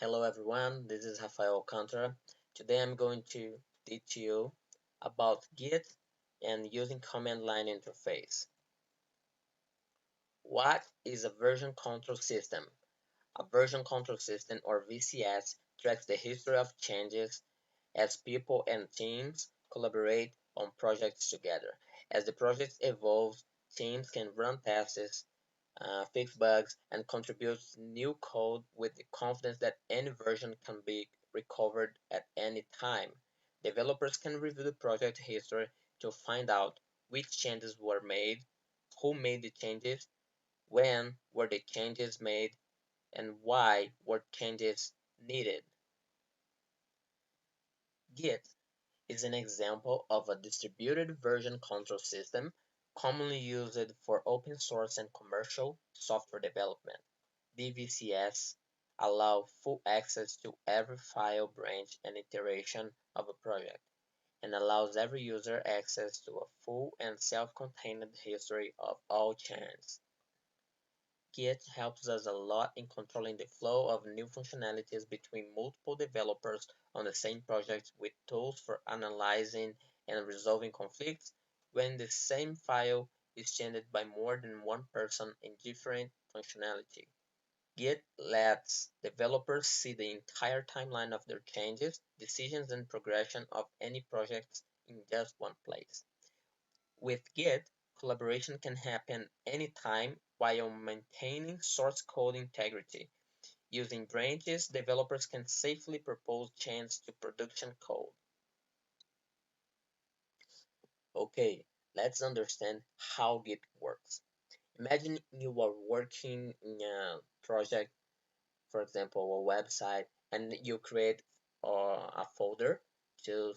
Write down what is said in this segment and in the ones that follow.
Hello everyone, this is Rafael Alcantara. Today I'm going to teach you about Git and using command line interface. What is a version control system? A version control system, or VCS, tracks the history of changes as people and teams collaborate on projects together. As the project evolves, teams can run tests, fix bugs, and contribute new code with the confidence that any version can be recovered at any time. Developers can review the project history to find out which changes were made, who made the changes, when were the changes made, and why were changes needed. Git is an example of a distributed version control system commonly used for open source and commercial software development. DVCS allow full access to every file, branch, and iteration of a project, and allows every user access to a full and self-contained history of all changes. Git helps us a lot in controlling the flow of new functionalities between multiple developers on the same project, with tools for analyzing and resolving conflicts when the same file is changed by more than one person in different functionality. Git lets developers see the entire timeline of their changes, decisions, and progression of any project in just one place. With Git, collaboration can happen anytime while maintaining source code integrity. Using branches, developers can safely propose changes to production code. Okay, let's understand how Git works. Imagine you are working in a project, for example, a website, and you create a folder to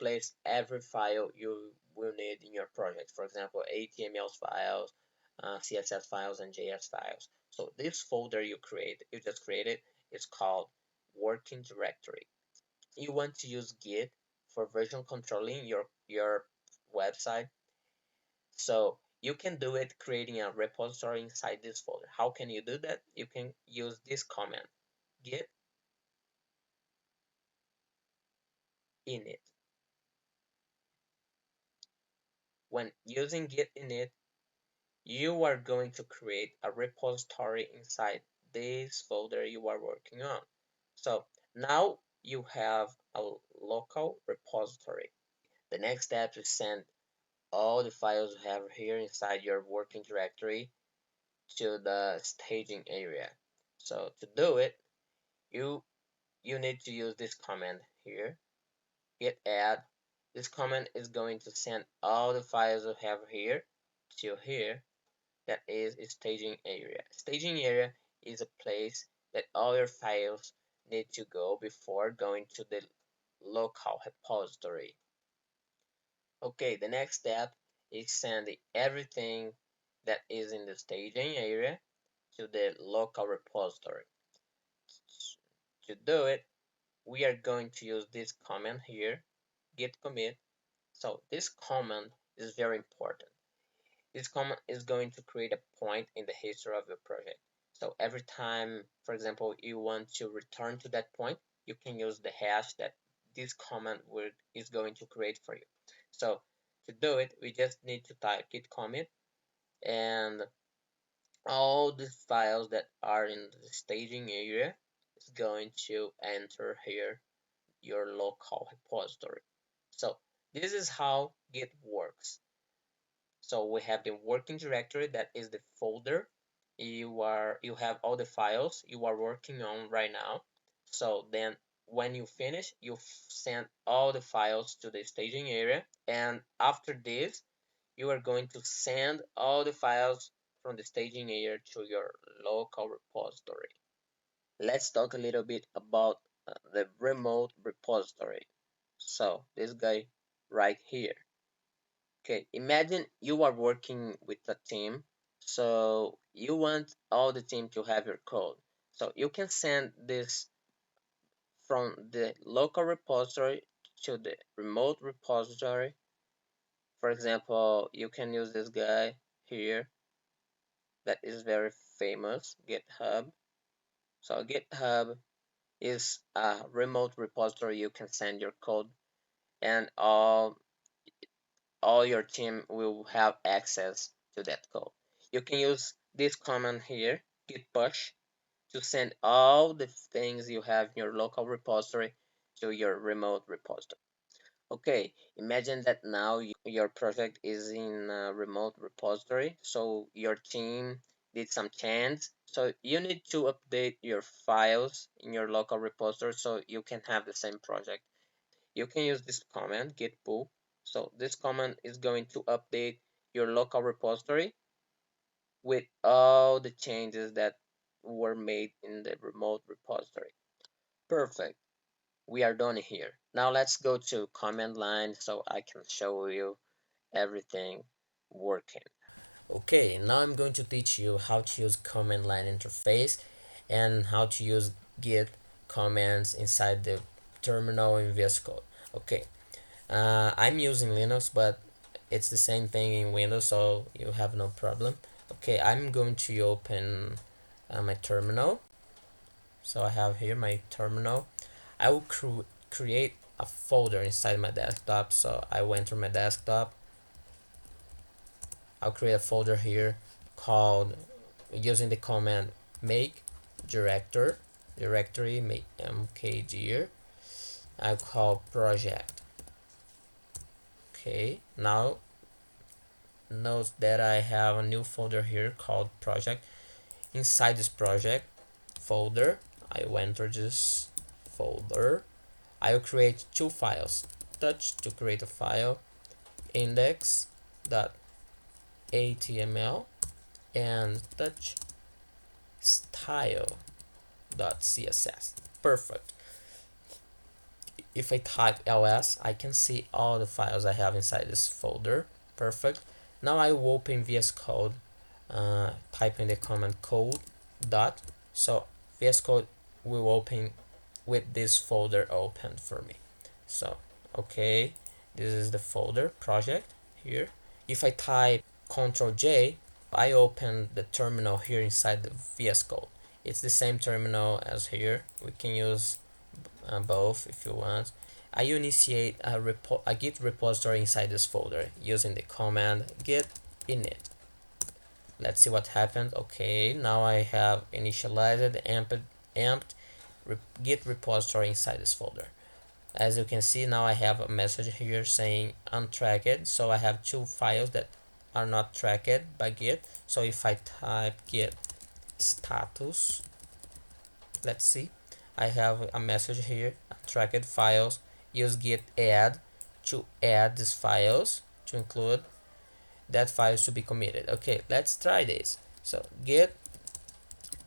place every file you will need in your project. For example, HTML files, CSS files, and JS files. So this folder you just created, is called working directory. You want to use Git for version controlling your website, so you can do it creating a repository inside this folder. How can you do that? You can use this command, Git Init. When using Git Init, you are going to create a repository inside this folder you are working on. So now you have a local repository. The next step is send all the files you have here inside your working directory to the staging area. So to do it, you need to use this command here, git add. This command is going to send all the files you have here to here, that is a staging area. Staging area is a place that all your files need to go before going to the local repository. Okay, the next step is sending everything that is in the staging area to the local repository. To do it, we are going to use this command here, Git Commit. So this command is very important. This command is going to create a point in the history of your project. So every time, for example, you want to return to that point, you can use the hash that this command is going to create for you. So to do it, we just need to type git commit, and all the files that are in the staging area is going to enter here your local repository. So this is how Git works. So we have the working directory, that is the folder you have all the files you are working on right now. So then when you finish, you send all the files to the staging area, and after this you are going to send all the files from the staging area to your local repository. Let's talk a little bit about the remote repository. So this guy right here. Okay, imagine you are working with a team, so you want all the team to have your code. So you can send this from the local repository to the remote repository. For example, you can use this guy here that is very famous, GitHub. So GitHub is a remote repository you can send your code, and all your team will have access to that code. You can use this command here, Git Push, to send all the things you have in your local repository to your remote repository. Okay, imagine that now your project is in a remote repository, so your team did some change. So you need to update your files in your local repository so you can have the same project. You can use this command, git pull. So this command is going to update your local repository with all the changes that were made in the remote repository. Perfect. We are done here. Now let's go to command line so I can show you everything working. Okay, now I'm going to teach you how to use command line interface and how to use git commands inside the terminal in VS Code. Okay, I'm using Linux, but it's the same thing in Windows, so you have no problem. Okay, I'm going to open my terminal. So I have here my terminal. I will create a folder inside my desktop. So I will enter my desktop. I'll create a folder here called, using the command make directory make mkdir. I'll call project. Okay, now note that I have a new folder here called project. Inside this project folder, I will enter this folder. I will create two files. Touch to create a file, index.html, and touch style.css. Perfect. If I type ls, I can see all the files I have inside this folder. Perfect. Now I will open VS Code, type in the command code dot. So VS Code will open with this folder open for me. So okay, this is the folder project here. If I type Ctrl J, I open the terminal here inside the VS Code. It's the same terminal as here. We can use both if you want. I initiate a Git repository inside this folder using the command Git Init. Let's see what happens. Okay, now I have initialized amped Git repository inside this folder. As you can see, now I have a message here saying untracked. So I have two files that are not tracked by Git. So if I type git status, let's see, I have a message here, untracked files. Use git add to add these files, to include that files to be committed. Okay, let's try this. So git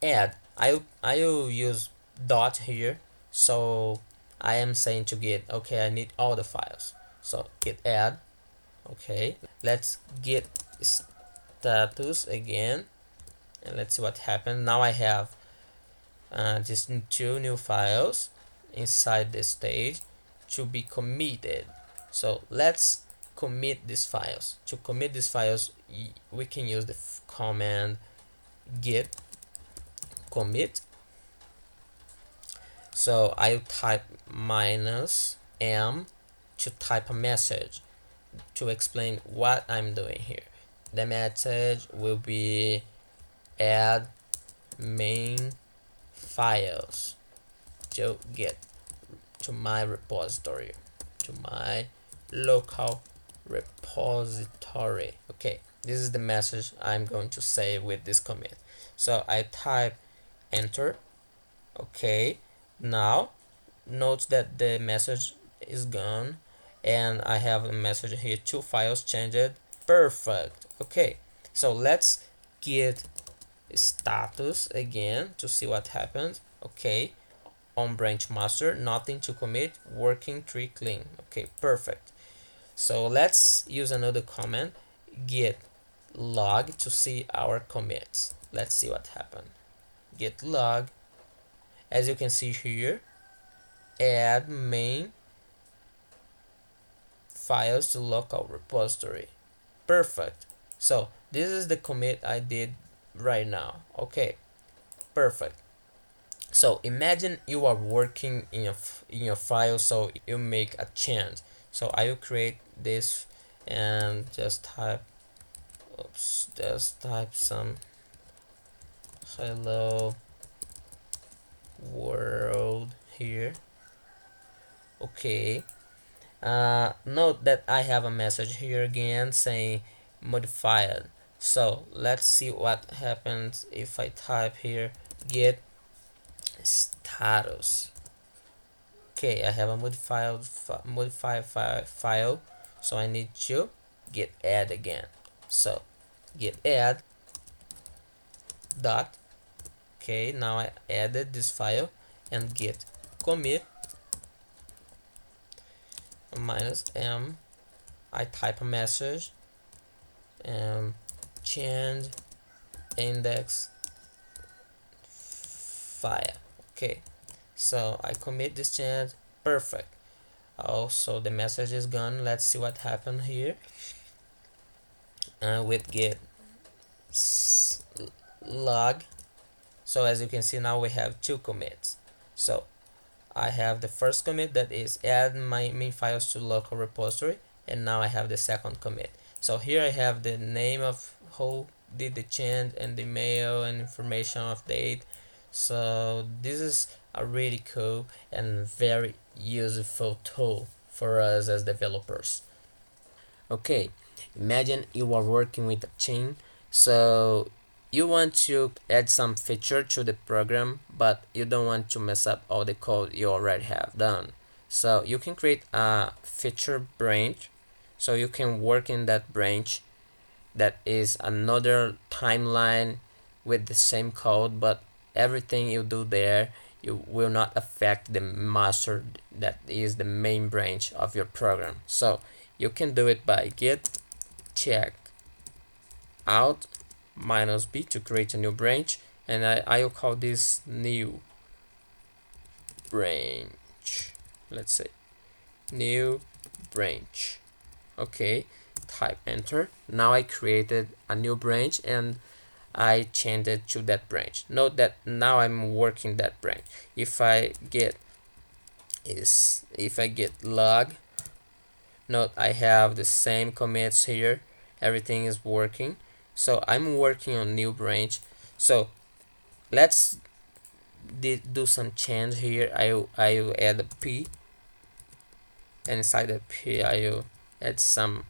add, I will use dot here. So I am saying to git, okay, I need all the files. So git add. Okay, let's git status again, and let's see what happened. Now I have just two new files inside this stage to be committed. So let's commit these files. To commit these files, we can use the command git commit. So I'll type -m to type a message to explain what I'm doing here. The message will be add main files to git to my repository, to my local repository. Okay, this is the message I'm going to say with this commit. So I type enter. Okay, now note that the message is gone and I have a message here, two files changed. Perfect. Okay, so let's git status again to see what happens. Okay, on branch master, nothing to commit, working tree clean. Okay, perfect. So let's use another command, git log, to see our commits. Let's see what happened. Git log, as you can see here, add main files to local repository. Perfect. So this is the commit I did right now. Okay, perfect. So imagine you are working in your file, so you make a change. So I will create this and just type, oops, just type some hello world here. Okay. Note that I have a message here again saying modified. So let's see what happens if I type here git status. Okay, I have a file, so I need to git add again. So git add dot. Okay, now I added this file, and git commit minus m. I type a message and change index file. Okay, so I commit this change. Perfect. Also the message is gone. Let's see what happened here with git log. So as you can see, now we have two commits. So I have the first commit that is add my main files to local repository, and now I have the second commit. So here I have the name of who did the change and the mail and information of date. So this is a really cool and very useful tool for us as developers. Okay, imagine you are working with a chain, so you want to add some feature to the program, but you don't want to mess up all the code you already have done. So you can create a feature branch, so you can work in that branch that is another timeline with the same code, but everything you do there, you will not affect the master that is the main branch of your program. So you can do it by git check out minus b to create a new branch, and I will call this new branch. Let's say new branch. Okay, type enter. Now I created a new branch and I changed it to that branch. Note that now I'm working that branch. If I get log, note I have the same commits here. Everything is working. So I'm working on new branch. So let's do some change here. I will add a p, and inside the p I will add some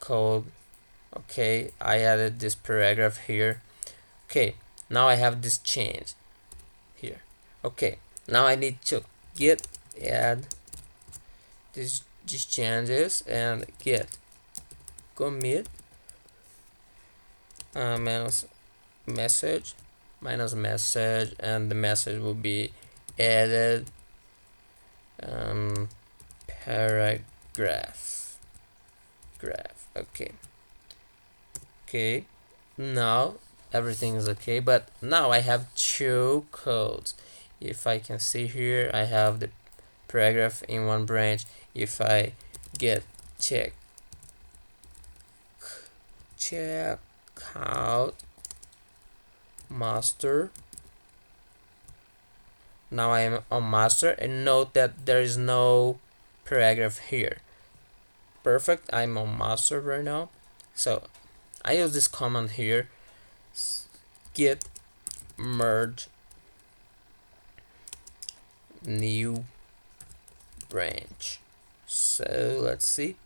code. Okay, I added this paragraph here. Okay, now I have this change here. Okay, now I need to git add these changes and git commit minus message and the message will be added paragraph graph. Okay, now everything is okay, but now I have two codes. If I can see here, I have the paragraph in one branch. If I get check out master, now I am on master, and note that there is no paragraph here. Perfect, I'm on master right now. So I use this command here, git merge new branch. So let's see.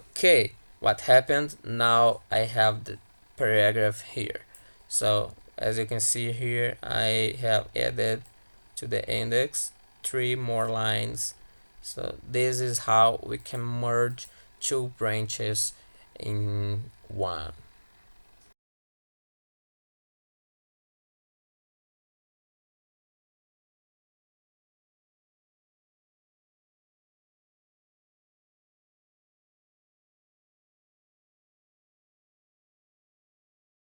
Okay, what happened? Now I have the paragraph here. So as you can see here, I have added to the index 3 more lines. So this is how we can merge two branches in one.